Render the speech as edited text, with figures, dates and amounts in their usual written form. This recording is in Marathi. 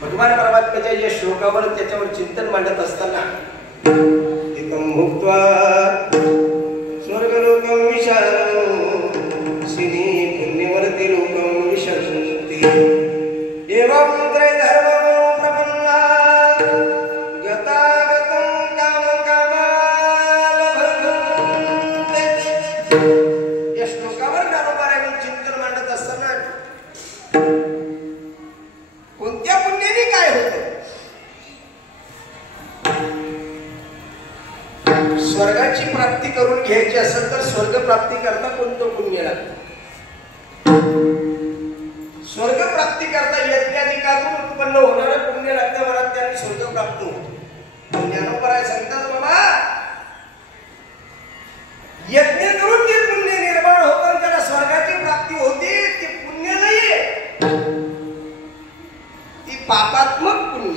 भगवान परमात्म्याच्या या श्लोकावर त्याच्यावर चिंतन मांडत असताना एकम भुक्त्वा स्वर्गलोकम विशासिनी पुण्यवर्ती लोकम विशंति एवं त्रैधर्मं प्रपन्ना गतागतं कामं कामालभन्ते। या श्लोकावर ज्ञानोबारांनी चिंतन मांडत असताना कोणत्या पुण्याने काय होतं, स्वर्गाची प्राप्ती करून घ्यायची असेल तर स्वर्ग प्राप्ती करता कोणतं पुण्य लागतं? स्वर्ग प्राप्ती करता यज्ञाधिकातून उत्पन्न होणारं पुण्य लागतं, मला त्याने स्वर्ग प्राप्त होतो। ज्ञानोबराय सांगतात बाबा यज्ञ करून जे पुण्य निर्माण होतं त्याला स्वर्गाची प्राप्ती होते, ते पुण्य नाहीये, ती पापात्मक पुण्य।